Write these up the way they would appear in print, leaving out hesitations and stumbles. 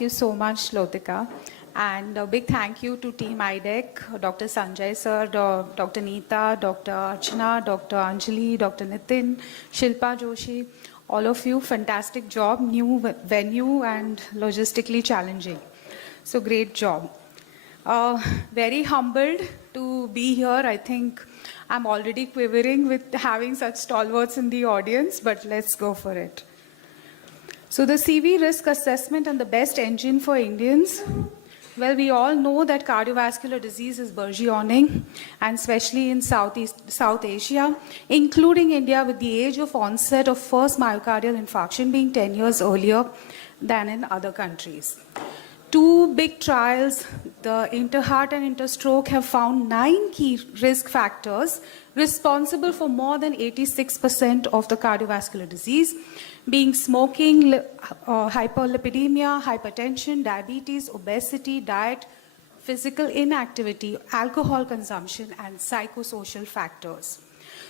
Thank you so much, Lotika. And a big thank you to Team IDEC, Dr. Sanjay sir, Dr. Neeta, Dr. Archana, Dr. Anjali, Dr. Nitin, Shilpa Joshi, all of you, fantastic job, new venue and logistically challenging. So great job. Very humbled to be here. I think I'm already quivering with having such stalwarts in the audience, but let's go for it. So the CV risk assessment and the best engine for Indians. Well, we all know that cardiovascular disease is burgeoning, and especially in South Asia, including India, with the age of onset of first myocardial infarction being 10 years earlier than in other countries. Two big trials, the InterHeart and InterStroke, have found 9 key risk factors responsible for more than 86% of the cardiovascular disease, being smoking, hyperlipidemia, hypertension, diabetes, obesity, diet, physical inactivity, alcohol consumption, and psychosocial factors.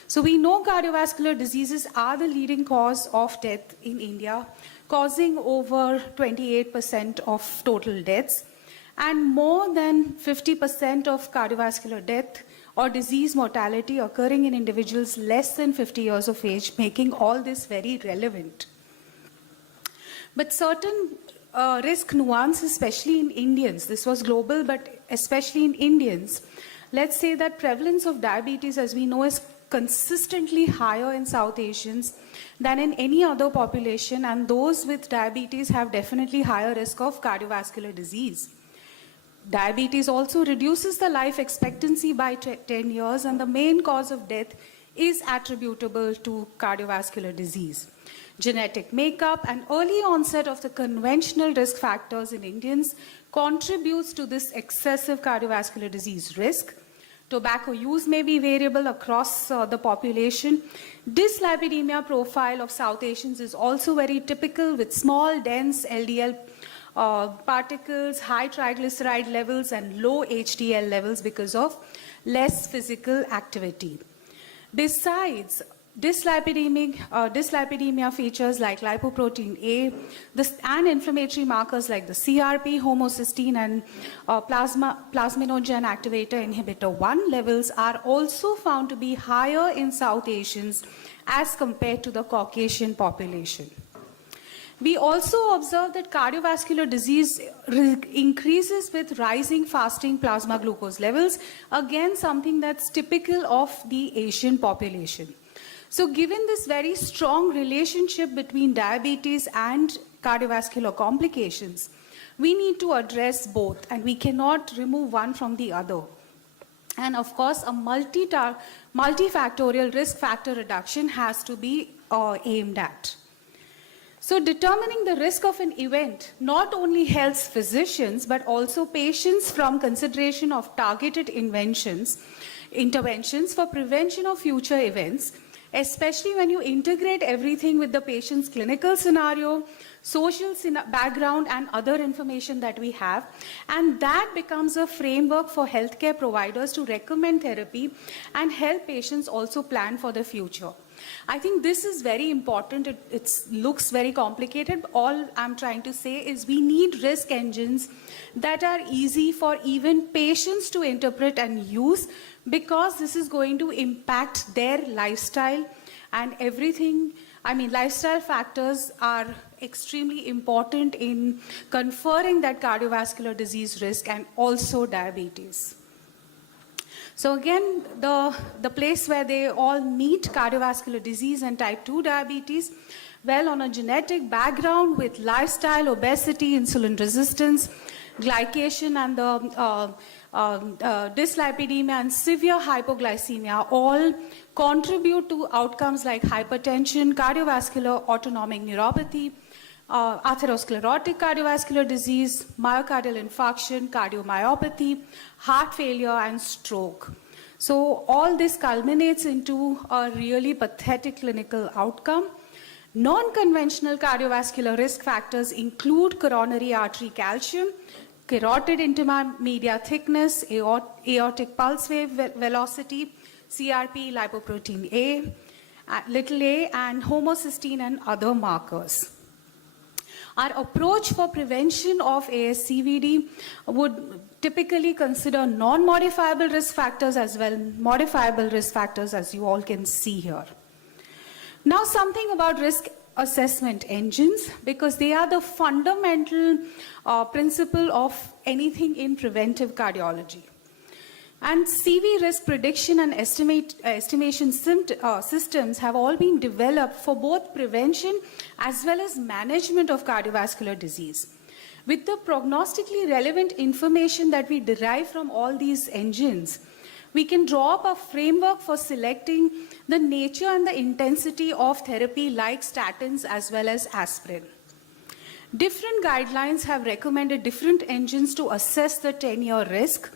So we know cardiovascular diseases are the leading cause of death in India, causing over 28% of total deaths, and more than 50% of cardiovascular death or disease mortality occurring in individuals less than 50 years of age, making all this very relevant. But certain risk nuance, especially in Indians, this was global, but especially in Indians, let's say that prevalence of diabetes, as we know, is consistently higher in South Asians than in any other population, and those with diabetes have definitely higher risk of cardiovascular disease. Diabetes also reduces the life expectancy by 10 years, and the main cause of death is attributable to cardiovascular disease. Genetic makeup and early onset of the conventional risk factors in Indians contributes to this excessive cardiovascular disease risk. Tobacco use may be variable across the population. Dyslipidemia profile of South Asians is also very typical, with small, dense LDL particles, high triglyceride levels, and low HDL levels because of less physical activity. Besides, dyslipidemia features like lipoprotein A and inflammatory markers like the CRP, homocysteine, and plasminogen activator inhibitor 1 levels are also found to be higher in South Asians as compared to the Caucasian population. We also observe that cardiovascular disease increases with rising fasting plasma glucose levels, again something that's typical of the Asian population. So given this very strong relationship between diabetes and cardiovascular complications, we need to address both, and we cannot remove one from the other. And of course, a multifactorial risk factor reduction has to be aimed at. So determining the risk of an event not only helps physicians but also patients from consideration of targeted interventions for prevention of future events, especially when you integrate everything with the patient's clinical scenario, social background, and other information that we have. And that becomes a framework for healthcare providers to recommend therapy and help patients also plan for the future. I think this is very important. It looks very complicated. All I'm trying to say is we need risk engines that are easy for even patients to interpret and use, because this is going to impact their lifestyle and everything. I mean, lifestyle factors are extremely important in conferring that cardiovascular disease risk and also diabetes. So again, the place where they all meet, cardiovascular disease and type 2 diabetes, well, on a genetic background with lifestyle, obesity, insulin resistance, glycation, and the dyslipidemia and severe hypoglycemia all contribute to outcomes like hypertension, cardiovascular autonomic neuropathy, atherosclerotic cardiovascular disease, myocardial infarction, cardiomyopathy, heart failure, and stroke. So all this culminates into a really pathetic clinical outcome. Non-conventional cardiovascular risk factors include coronary artery calcium, carotid intima media thickness, aortic pulse wave velocity, CRP, lipoprotein A, little a, and homocysteine and other markers. Our approach for prevention of ASCVD would typically consider non-modifiable risk factors as well modifiable risk factors, as you all can see here. Now, something about risk assessment engines, because they are the fundamental principle of anything in preventive cardiology. And CV risk prediction and estimation systems have all been developed for both prevention as well as management of cardiovascular disease. With the prognostically relevant information that we derive from all these engines, we can draw up a framework for selecting the nature and the intensity of therapy like statins as well as aspirin. Different guidelines have recommended different engines to assess the 10-year risk.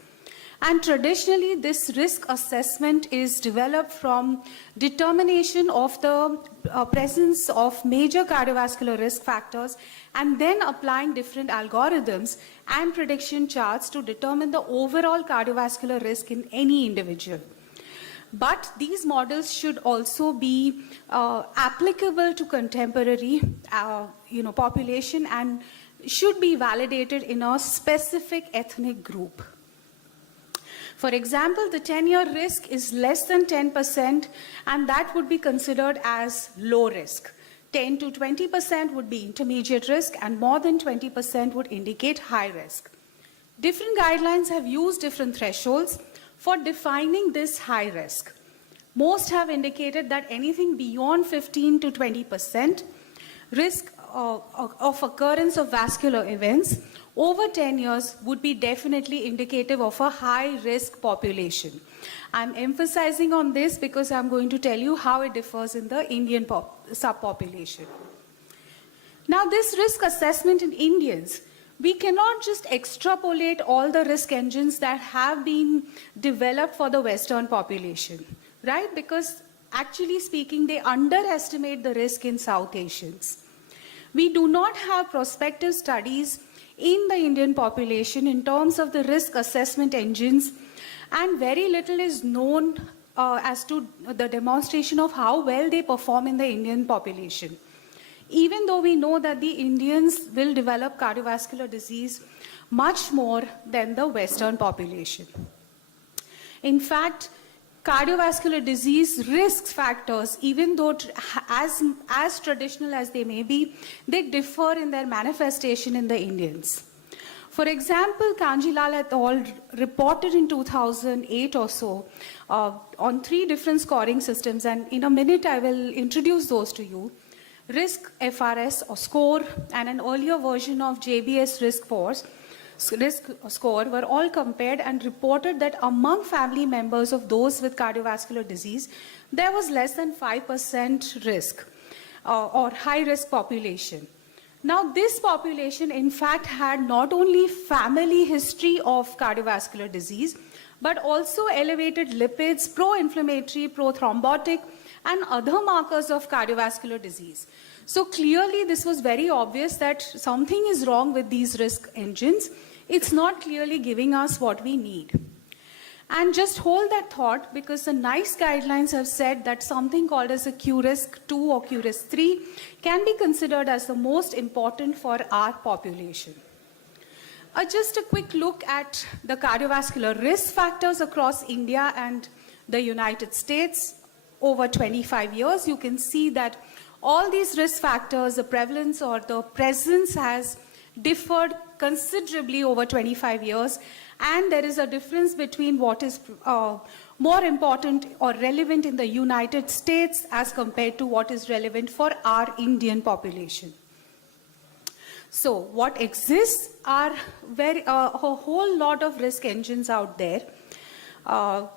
And traditionally, this risk assessment is developed from determination of the presence of major cardiovascular risk factors and then applying different algorithms and prediction charts to determine the overall cardiovascular risk in any individual. But these models should also be applicable to contemporary population and should be validated in a specific ethnic group. For example, the 10-year risk is less than 10%, and that would be considered as low risk. 10 to 20% would be intermediate risk, and more than 20% would indicate high risk. Different guidelines have used different thresholds for defining this high risk. Most have indicated that anything beyond 15 to 20% risk of occurrence of vascular events over 10 years would be definitely indicative of a high-risk population. I'm emphasizing on this because I'm going to tell you how it differs in the Indian subpopulation. Now, this risk assessment in Indians, we cannot just extrapolate all the risk engines that have been developed for the Western population, right? Because actually speaking, they underestimate the risk in South Asians. We do not have prospective studies in the Indian population in terms of the risk assessment engines, and very little is known as to the demonstration of how well they perform in the Indian population. Even though we know that the Indians will develop cardiovascular disease much more than the Western population. In fact, cardiovascular disease risk factors, even though as traditional as they may be, they differ in their manifestation in the Indians. For example, Kanjilal et al. Reported in 2008 or so on 3 different scoring systems, and in a minute I will introduce those to you. Risk FRS or score and an earlier version of JBS risk score were all compared and reported that among family members of those with cardiovascular disease, there was less than 5% risk or high risk population. Now, this population in fact had not only family history of cardiovascular disease, but also elevated lipids, pro-inflammatory, pro-thrombotic, and other markers of cardiovascular disease. So clearly this was very obvious that something is wrong with these risk engines. It's not clearly giving us what we need. And just hold that thought, because the NICE guidelines have said that something called as a QRISK 2 or QRISK 3 can be considered as the most important for our population. Just a quick look at the cardiovascular risk factors across India and the United States over 25 years. You can see that all these risk factors, the prevalence or the presence has differed considerably over 25 years, and there is a difference between what is more important or relevant in the United States as compared to what is relevant for our Indian population. So what exists are a whole lot of risk engines out there.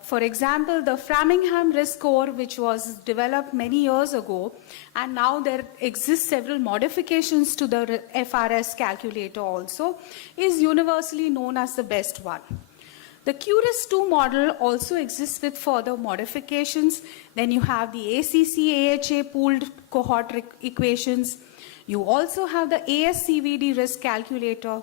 For example, the Framingham risk score, which was developed many years ago, and now there exist several modifications to the FRS calculator also, is universally known as the best one. The QRISK 2 model also exists with further modifications. Then you have the ACC-AHA pooled cohort equations. You also have the ASCVD risk calculator.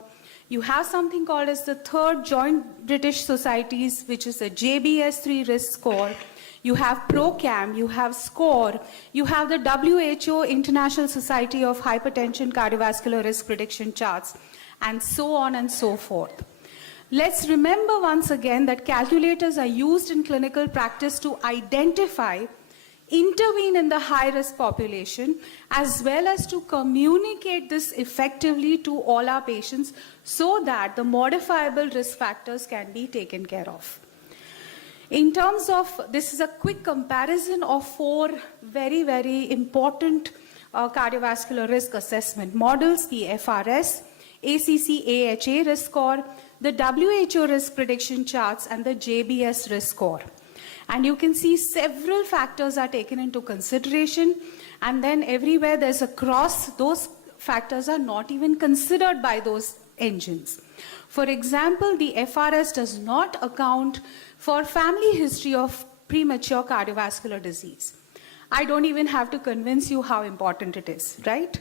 You have something called as the Third Joint British Societies, which is a JBS3 risk score. you have ProCam, you have SCORE, you have the WHO International Society of Hypertension Cardiovascular Risk Prediction charts, and so on and so forth. Let's remember once again that calculators are used in clinical practice to identify, intervene in the high-risk population, as well as to communicate this effectively to all our patients so that the modifiable risk factors can be taken care of. In terms of, this is a quick comparison of 4 very, very important cardiovascular risk assessment models: the FRS, ACC-AHA risk score, the WHO risk prediction charts, and the JBS risk score. And you can see several factors are taken into consideration, and then everywhere there's a cross. Those factors are not even considered by those engines. For example, the FRS does not account for family history of premature cardiovascular disease. I don't even have to convince you how important it is, right?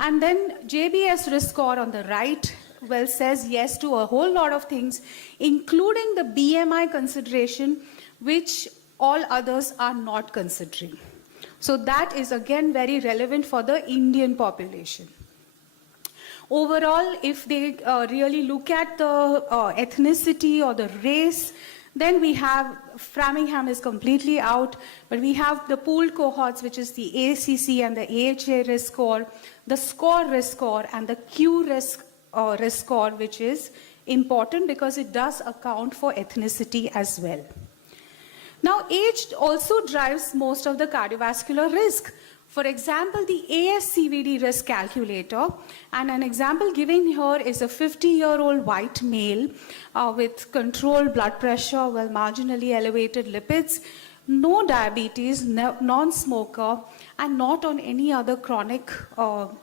And then JBS risk score on the right, well, says yes to a whole lot of things, including the BMI consideration, which all others are not considering. So that is again very relevant for the Indian population. Overall, if they really look at the ethnicity or the race, then we have, Framingham is completely out, but we have the pooled cohorts, which is the ACC and the AHA risk score, the SCORE risk score, and the Q risk score, which is important because it does account for ethnicity as well. Now, age also drives most of the cardiovascular risk. For example, the ASCVD risk calculator, and an example given here is a 50-year-old white male with controlled blood pressure, well, marginally elevated lipids, no diabetes, non-smoker, and not on any other chronic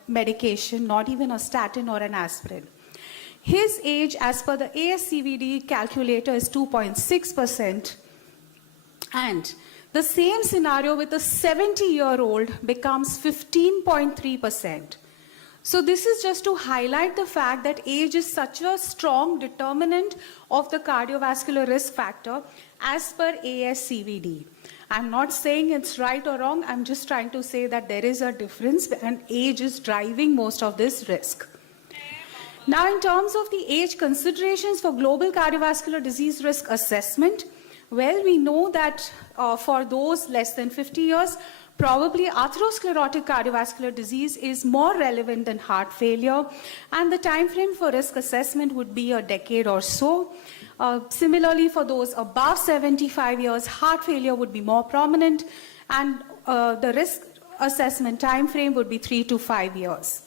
medication, not even a statin or an aspirin. His age, as per the ASCVD calculator, is 2.6%. And the same scenario with a 70-year-old becomes 15.3%. So this is just to highlight the fact that age is such a strong determinant of the cardiovascular risk factor as per ASCVD. I'm not saying it's right or wrong, I'm just trying to say that there is a difference and age is driving most of this risk. Now, in terms of the age considerations for global cardiovascular disease risk assessment, well, we know that for those less than 50 years, probably atherosclerotic cardiovascular disease is more relevant than heart failure, and the time frame for risk assessment would be a decade or so. Similarly, for those above 75 years, heart failure would be more prominent, and the risk assessment time frame would be 3 to 5 years.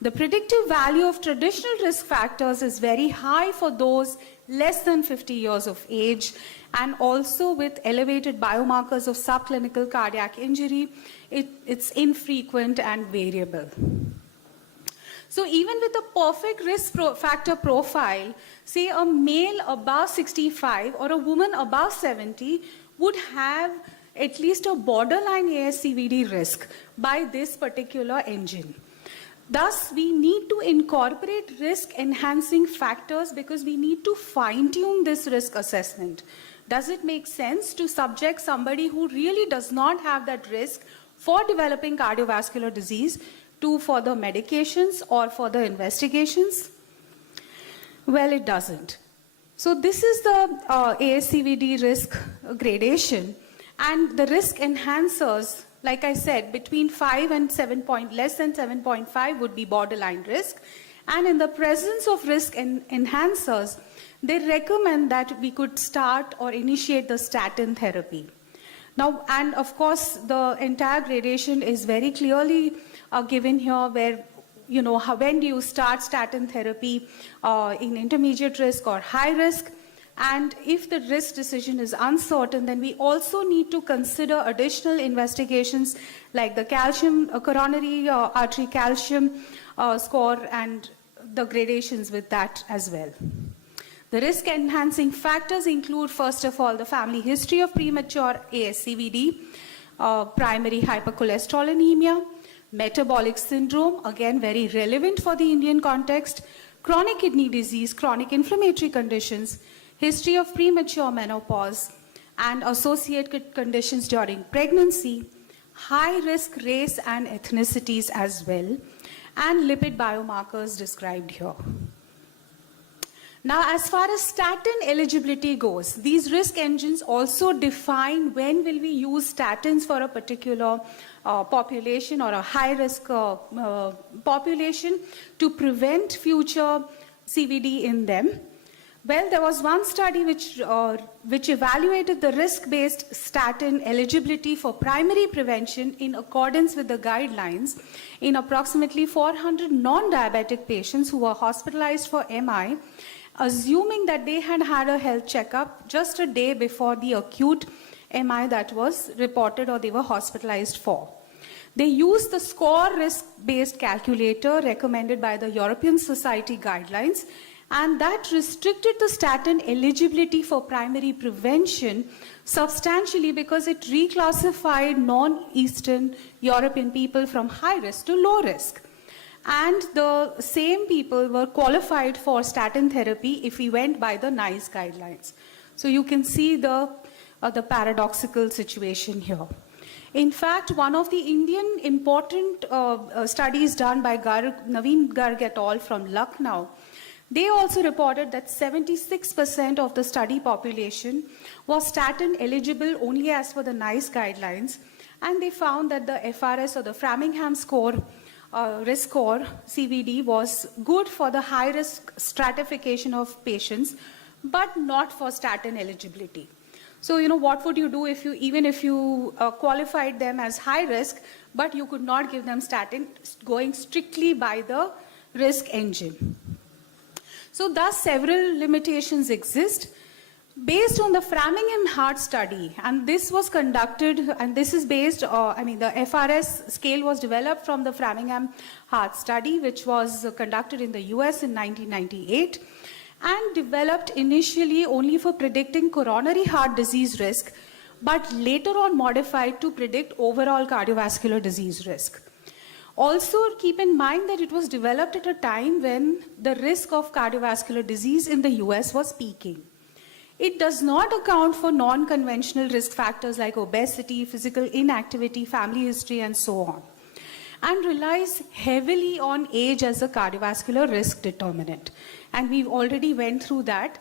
The predictive value of traditional risk factors is very high for those less than 50 years of age, and also with elevated biomarkers of subclinical cardiac injury, it's infrequent and variable. So even with a perfect risk factor profile, say a male above 65 or a woman above 70 would have at least a borderline ASCVD risk by this particular engine. Thus, we need to incorporate risk-enhancing factors because we need to fine-tune this risk assessment. Does it make sense to subject somebody who really does not have that risk for developing cardiovascular disease to further medications or further investigations? Well, it doesn't. So this is the ASCVD risk gradation, and the risk enhancers, like I said, between 5 and less than 7.5 would be borderline risk. And in the presence of risk enhancers, they recommend that we could start or initiate the statin therapy. Now, and of course, the entire gradation is very clearly given here where, you know, when do you start statin therapy in intermediate risk or high risk? And if the risk decision is uncertain, then we also need to consider additional investigations like the calcium, coronary artery calcium score, and the gradations with that as well. The risk-enhancing factors include, first of all, the family history of premature ASCVD, primary hypercholesterolemia, metabolic syndrome, again very relevant for the Indian context, chronic kidney disease, chronic inflammatory conditions, history of premature menopause, and associated conditions during pregnancy, high-risk race and ethnicities as well, and lipid biomarkers described here. Now, as far as statin eligibility goes, these risk engines also define when will we use statins for a particular population or a high-risk population to prevent future CVD in them. Well, there was one study which evaluated the risk-based statin eligibility for primary prevention in accordance with the guidelines in approximately 400 non-diabetic patients who were hospitalized for MI, assuming that they had had a health checkup just a day before the acute MI that was reported or they were hospitalized for. They used the SCORE risk-based calculator recommended by the European Society guidelines, and that restricted the statin eligibility for primary prevention substantially because it reclassified non-Eastern European people from high risk to low risk. And the same people were qualified for statin therapy if we went by the NICE guidelines. So you can see the paradoxical situation here. In fact, one of the Indian important studies done by Naveen Garg et al. From Lucknow, they also reported that 76% of the study population was statin eligible only as per the NICE guidelines, and they found that the FRS or the Framingham score risk score, CVD, was good for the high-risk stratification of patients, but not for statin eligibility. So, what would you do even if you qualified them as high risk, but you could not give them statin going strictly by the risk engine? So, thus, several limitations exist. Based on the Framingham Heart study, and this was conducted, and this is based, the FRS scale was developed from the Framingham Heart study, which was conducted in the US in 1998, and developed initially only for predicting coronary heart disease risk, but later on modified to predict overall cardiovascular disease risk. Also, keep in mind that it was developed at a time when the risk of cardiovascular disease in the US was peaking. It does not account for non-conventional risk factors like obesity, physical inactivity, family history, and so on, and relies heavily on age as a cardiovascular risk determinant. And we've already went through that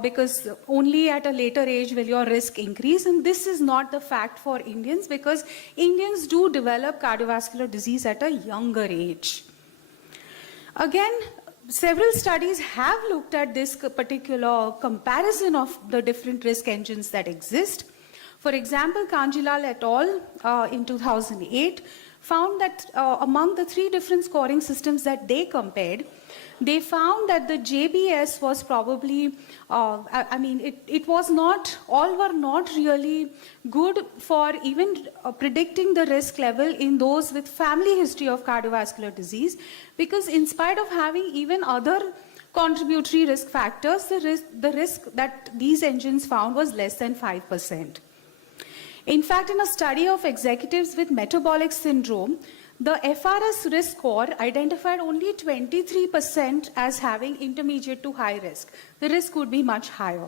because only at a later age will your risk increase, and this is not the fact for Indians because Indians do develop cardiovascular disease at a younger age. Again, several studies have looked at this particular comparison of the different risk engines that exist. For example, Kanjilal et al. In 2008 found that among the 3 different scoring systems that they compared, they found that the JBS was probably, all were not really good for even predicting the risk level in those with family history of cardiovascular disease, because in spite of having even other contributory risk factors, the risk that these engines found was less than 5%. In fact, in a study of executives with metabolic syndrome, the FRS risk score identified only 23% as having intermediate to high risk. The risk would be much higher.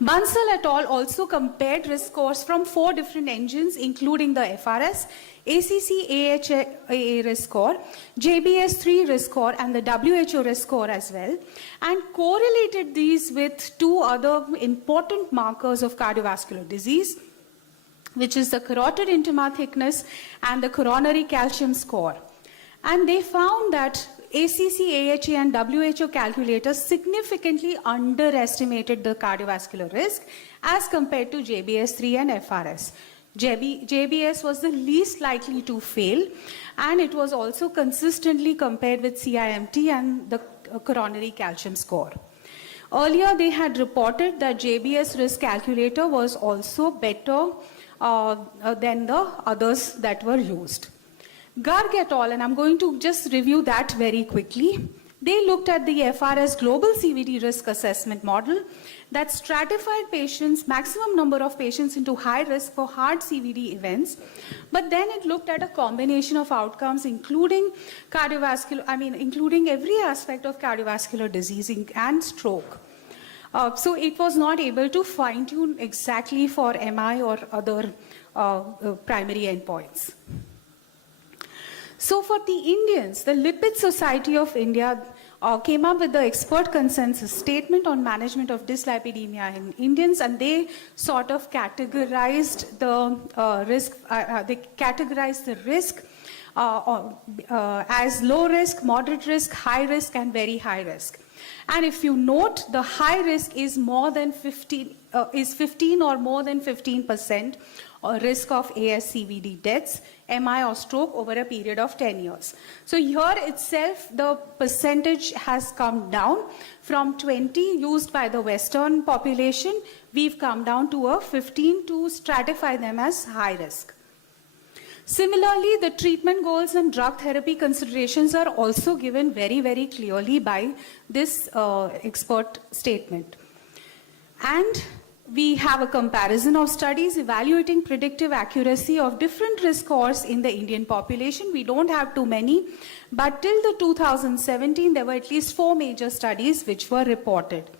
Bansal et al. Also compared risk scores from 4 different engines, including the FRS, ACC-AHA risk score, JBS3 risk score, and the WHO risk score as well, and correlated these with 2 other important markers of cardiovascular disease, which is the carotid intima thickness and the coronary calcium score. And they found that ACC, AHA, and WHO calculators significantly underestimated the cardiovascular risk as compared to JBS3 and FRS. JBS was the least likely to fail, and it was also consistently compared with CIMT and the coronary calcium score. Earlier, they had reported that JBS risk calculator was also better than the others that were used. Garg et al., and I'm going to just review that very quickly. They looked at the FRS global CVD risk assessment model that stratified patients, maximum number of patients into high risk for hard CVD events, but then it looked at a combination of outcomes including including every aspect of cardiovascular disease and stroke. So it was not able to fine-tune exactly for MI or other primary endpoints. So for the Indians, the Lipid Society of India came up with the expert consensus statement on management of dyslipidemia in Indians, and they sort of categorized the risk as low risk, moderate risk, high risk, and very high risk. And if you note, the high risk is more than 15 or more than 15% risk of ASCVD deaths, MI or stroke over a period of 10 years. So here itself, the percentage has come down from 20 used by the Western population. We've come down to a 15 to stratify them as high risk. Similarly, the treatment goals and drug therapy considerations are also given very, very clearly by this expert statement. And we have a comparison of studies evaluating predictive accuracy of different risk scores in the Indian population. We don't have too many, but till the 2017, there were at least 4 major studies which were reported,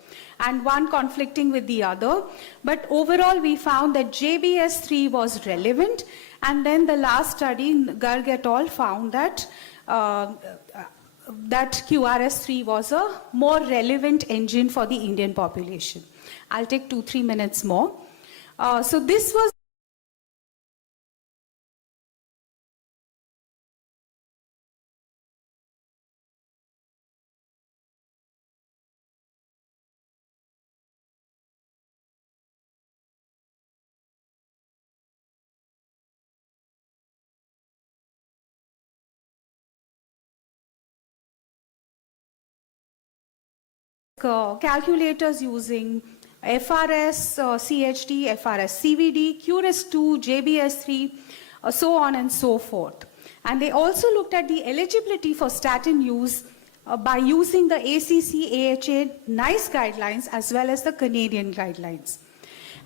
and one conflicting with the other. But overall, we found that JBS3 was relevant, and then the last study, Garg et al. Found that that QRS3 was a more relevant engine for the Indian population. I'll take 2-3 minutes more. So this was calculators using FRS, CHD, FRS CVD, QRS2, JBS3, so on and so forth. And they also looked at the eligibility for statin use by using the ACC-AHA NICE guidelines as well as the Canadian guidelines.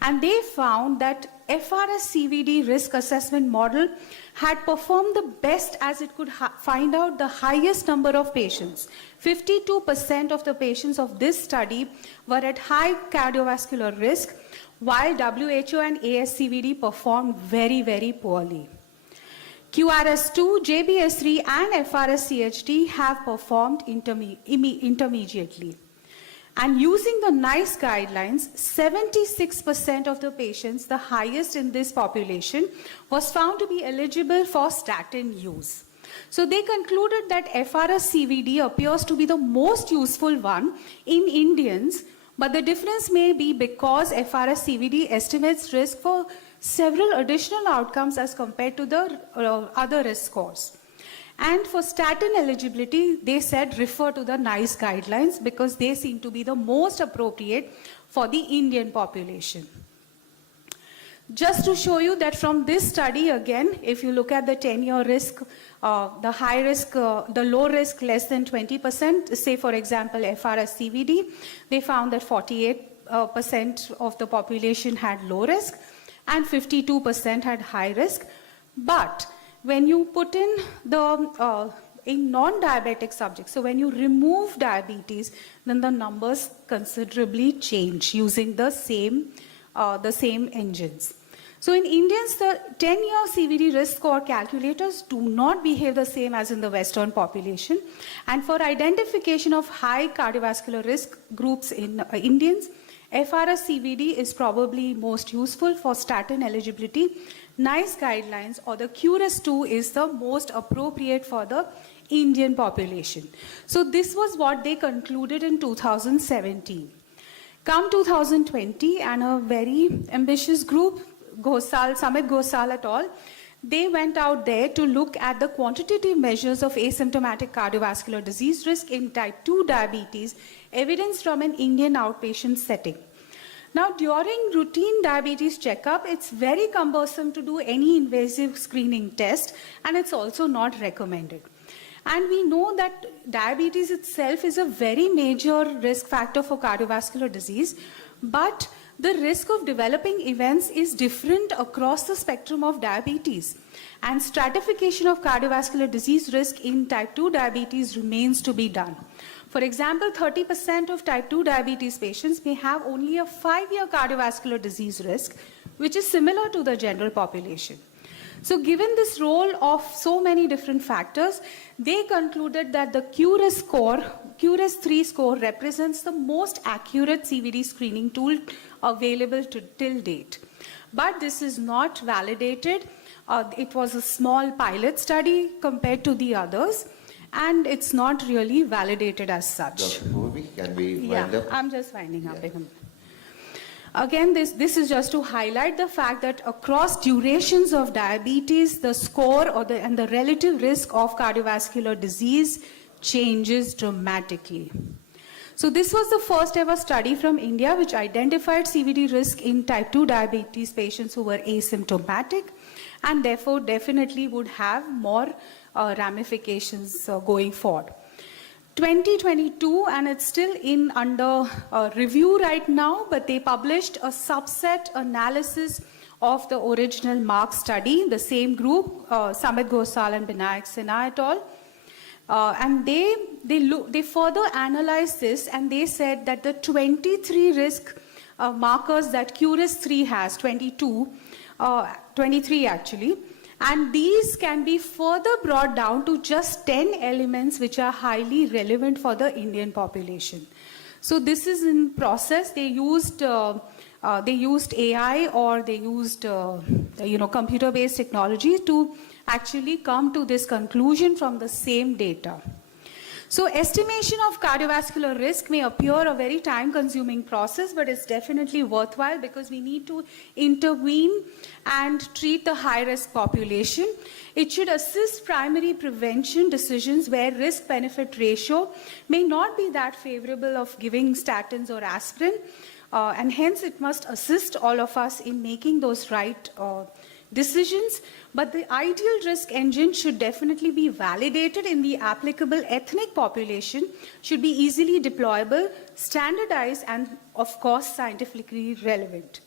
And they found that FRS CVD risk assessment model had performed the best as it could find out the highest number of patients. 52% of the patients of this study were at high cardiovascular risk, while WHO and ASCVD performed very, very poorly. QRS2, JBS3, and FRS-CHD have performed intermediately. And using the NICE guidelines, 76% of the patients, the highest in this population, was found to be eligible for statin use. So they concluded that FRS-CVD appears to be the most useful one in Indians, but the difference may be because FRS-CVD estimates risk for several additional outcomes as compared to the other risk scores. And for statin eligibility, they said refer to the NICE guidelines because they seem to be the most appropriate for the Indian population. Just to show you that from this study, again, if you look at the 10-year risk, the high risk, the low risk less than 20%, say for example FRS-CVD, they found that 48% of the population had low risk and 52% had high risk. But when you put in the in non-diabetic subjects, so when you remove diabetes, then the numbers considerably change using the same engines. So in Indians, the 10-year CVD risk score calculators do not behave the same as in the Western population. And for identification of high cardiovascular risk groups in Indians, FRS-CVD is probably most useful for statin eligibility. NICE guidelines or the QRS2 is the most appropriate for the Indian population. So this was what they concluded in 2017. Come 2020, and a very ambitious group, Samit Ghosal et al., they went out there to look at the quantitative measures of asymptomatic cardiovascular disease risk in type 2 diabetes, evidence from an Indian outpatient setting. Now, during routine diabetes checkup, it's very cumbersome to do any invasive screening test, and it's also not recommended. And we know that diabetes itself is a very major risk factor for cardiovascular disease, but the risk of developing events is different across the spectrum of diabetes. And stratification of cardiovascular disease risk in type 2 diabetes remains to be done. For example, 30% of type 2 diabetes patients may have only a 5-year cardiovascular disease risk, which is similar to the general population. So given this role of so many different factors, they concluded that the QRIS-3 score represents the most accurate CVD screening tool available till date. But this is not validated. It was a small pilot study compared to the others, and it's not really validated as such. Dr. Purvi, can we wind up? I'm just winding up. Again, this is just to highlight the fact that across durations of diabetes, the score and the relative risk of cardiovascular disease changes dramatically. So this was the first ever study from India which identified CVD risk in type 2 diabetes patients who were asymptomatic, and therefore definitely would have more ramifications going forward. 2022, and it's still under review right now, but they published a subset analysis of the original MARC study, the same group, Samit Ghosal and Binayak Sinha et al. And they further analyzed this, and they said that the 23 risk markers that QRIS-3 has, 23 actually, and these can be further brought down to just 10 elements which are highly relevant for the Indian population. So this is in process. They used AI, or they used computer-based technology to actually come to this conclusion from the same data. So estimation of cardiovascular risk may appear a very time-consuming process, but it's definitely worthwhile because we need to intervene and treat the high-risk population. It should assist primary prevention decisions where risk-benefit ratio may not be that favorable of giving statins or aspirin, and hence it must assist all of us in making those right decisions. But the ideal risk engine should definitely be validated in the applicable ethnic population, should be easily deployable, standardized, and of course scientifically relevant.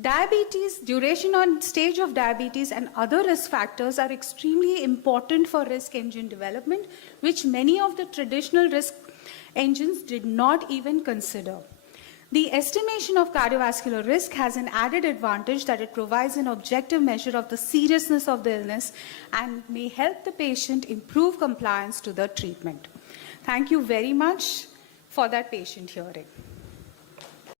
Diabetes, duration on stage of diabetes and other risk factors are extremely important for risk engine development, which many of the traditional risk engines did not even consider. The estimation of cardiovascular risk has an added advantage that it provides an objective measure of the seriousness of the illness and may help the patient improve compliance to the treatment. Thank you very much for that patient hearing.